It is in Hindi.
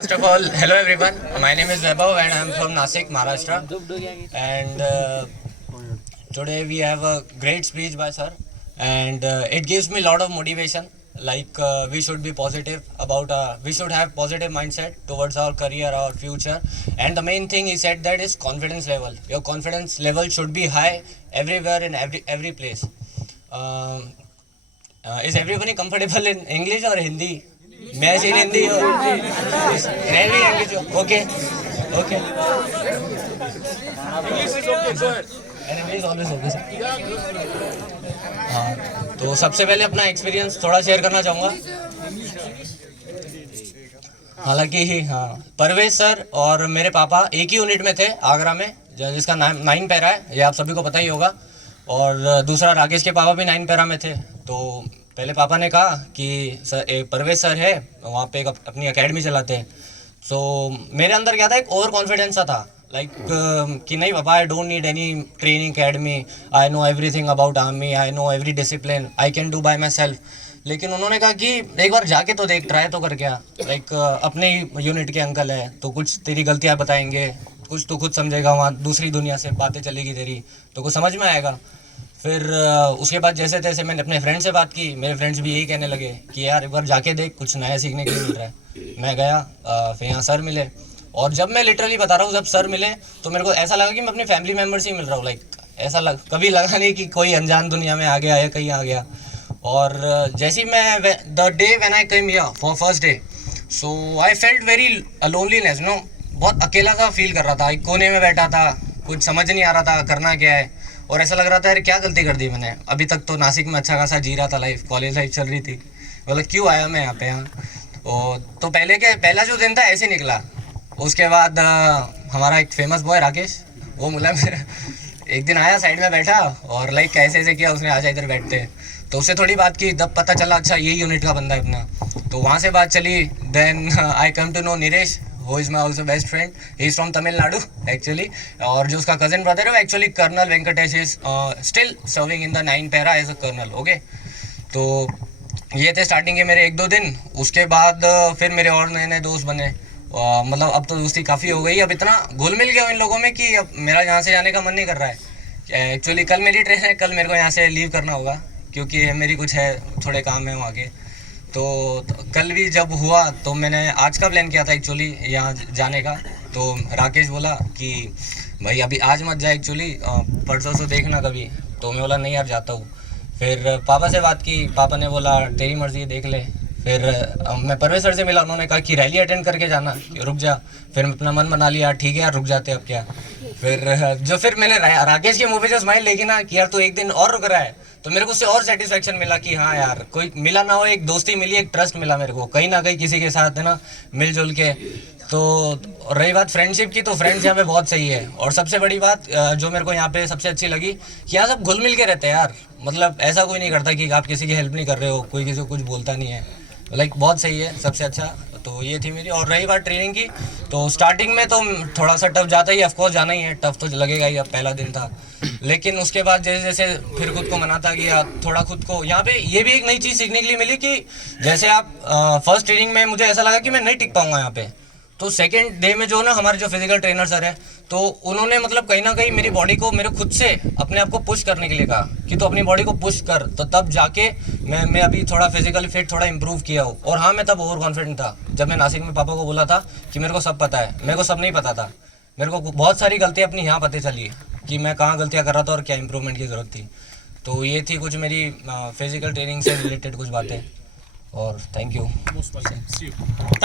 First of all, hello everyone. My name is Vaibhav and I am from Nasik, Maharashtra. And today we have a great speech by sir, and it gives me a lot of motivation. Like we should be positive about, we should have positive mindset towards our career, our future. And the main thing he said that is confidence level. Your confidence level should be high everywhere in every place. Is everybody comfortable in English or Hindi? मैं ऐसे हिंदी हो रही English okay okay English always okay sir. हाँ, तो सबसे पहले अपना एक्सपीरियंस थोड़ा शेयर करना चाहूँगा। हालांकि हाँ, परवेज सर और मेरे पापा एक ही यूनिट में थे आगरा में, जिसका 9 पैरा है, ये आप सभी को पता ही होगा। और दूसरा राकेश के पापा भी 9 पैरा में थे। तो पहले पापा ने कहा कि सर एक परवेज सर है वहाँ पे एक अपनी एकेडमी चलाते हैं। सो मेरे अंदर क्या था, एक ओवर कॉन्फिडेंस सा था, लाइक कि नहीं पापा, I don't need any training academy, I know everything about army, I know every discipline, I can do by my self. लेकिन उन्होंने कहा कि एक बार जाके तो देख, ट्राई तो कर क्या, लाइक अपने ही यूनिट के अंकल है तो कुछ तेरी गलतियाँ बताएंगे, कुछ तो खुद समझेगा, वहाँ दूसरी दुनिया से बातें चलेगी तेरी तो कुछ समझ में आएगा। फिर उसके बाद जैसे तैसे मैंने अपने फ्रेंड से बात की, मेरे फ्रेंड्स भी यही कहने लगे कि यार एक बार जाके देख, कुछ नया सीखने के लिए मिल रहा है। मैं गया, फिर यहाँ सर मिले, और जब मैं लिटरली बता रहा हूँ, जब सर मिले तो मेरे को ऐसा लगा कि मैं अपने फैमिली मेम्बर से ही मिल रहा हूँ। लाइक ऐसा कभी लगा नहीं कि कोई अनजान दुनिया में आ गया या कहीं आ गया। और जैसे ही मैं the day when I came here for first day, so I felt very loneliness, no, बहुत अकेला सा फील कर रहा था। एक कोने में बैठा था, कुछ समझ नहीं आ रहा था करना क्या है, और ऐसा लग रहा था यार क्या गलती कर दी मैंने। अभी तक तो नासिक में अच्छा खासा जी रहा था, लाइफ कॉलेज लाइफ चल रही थी, मतलब क्यों आया मैं यहाँ पे। यहाँ तो पहला जो दिन था ऐसे निकला। उसके बाद हमारा एक फेमस बॉय राकेश, वो मिला मेरे, एक दिन आया, साइड में बैठा और लाइक कैसे ऐसे किया उसने, आजा इधर बैठते। तो उससे थोड़ी बात की, तब पता चला अच्छा यही यूनिट का बंदा है अपना। तो वहाँ से बात चली। Then I come to know Niresh, who is my also best friend. He is from Tamil Nadu actually, और जो उसका कज़न ब्रदर है वो actually colonel Venkatesh is still serving in the 9 para as a colonel. Okay, तो ये थे स्टार्टिंग के मेरे 1-2 दिन। उसके बाद फिर मेरे और नए नए दोस्त बने, मतलब अब तो दोस्ती काफ़ी हो गई। अब इतना घुल मिल गया इन लोगों में कि अब मेरा यहाँ से जाने का मन नहीं कर रहा है। एक्चुअली कल मेरी ट्रेन है, कल मेरे को यहाँ से लीव करना होगा क्योंकि मेरी कुछ है, थोड़े काम है वहाँ के। तो कल भी जब हुआ तो मैंने आज का प्लान किया था एक्चुअली यहाँ जाने का। तो राकेश बोला कि भाई अभी आज मत जा, एक्चुअली परसों से देखना कभी। तो मैं बोला नहीं यार जाता हूँ। फिर पापा से बात की, पापा ने बोला तेरी मर्ज़ी देख ले। फिर मैं परवेज सर से मिला, उन्होंने कहा कि रैली अटेंड करके जाना, रुक जा। फिर मैं अपना मन बना लिया, ठीक है यार रुक जाते अब क्या। फिर मैंने राकेश के मुँह पे जो स्माइल देखी ना कि यार तू एक दिन और रुक रहा है, तो मेरे को उससे और सेटिस्फेक्शन मिला कि हाँ यार कोई मिला ना हो, एक दोस्ती मिली, एक ट्रस्ट मिला मेरे को कहीं ना कहीं किसी के साथ, है ना, मिलजुल के। तो रही बात फ्रेंडशिप की, तो फ्रेंड्स यहाँ पे बहुत सही है। और सबसे बड़ी बात जो मेरे को यहाँ पे सबसे अच्छी लगी कि यहाँ सब घुल मिल के रहते हैं यार। मतलब ऐसा कोई नहीं करता कि आप किसी की हेल्प नहीं कर रहे हो, कोई किसी को कुछ बोलता नहीं है, लाइक बहुत सही है सबसे अच्छा। तो ये थी मेरी। और रही बात ट्रेनिंग की, तो स्टार्टिंग में तो थोड़ा सा टफ जाता ही, ऑफकोर्स जाना ही है, टफ तो लगेगा ही, अब पहला दिन था। लेकिन उसके बाद जैसे जैसे फिर खुद को मनाता गया, थोड़ा खुद को यहाँ पे ये भी एक नई चीज़ सीखने के लिए मिली कि जैसे आप फर्स्ट ट्रेनिंग में मुझे ऐसा लगा कि मैं नहीं टिक पाऊंगा यहाँ पे। तो सेकेंड डे में जो ना हमारे जो फिजिकल ट्रेनर सर है, तो उन्होंने मतलब कहीं ना कहीं मेरी बॉडी को मेरे खुद से अपने आप को पुश करने के लिए कहा कि तो अपनी बॉडी को पुश कर। तो तब जाके मैं अभी थोड़ा फिजिकली फिट, थोड़ा इंप्रूव किया हूँ। और हाँ, मैं तब ओवर कॉन्फिडेंट था जब मैं नासिक में पापा को बोला था कि मेरे को सब पता है। मेरे को सब नहीं पता था, मेरे को बहुत सारी गलतियाँ अपनी यहाँ पता चली कि मैं कहाँ गलतियाँ कर रहा था और क्या इंप्रूवमेंट की ज़रूरत थी। तो ये थी कुछ मेरी फिजिकल ट्रेनिंग से रिलेटेड कुछ बातें। और थैंक यू।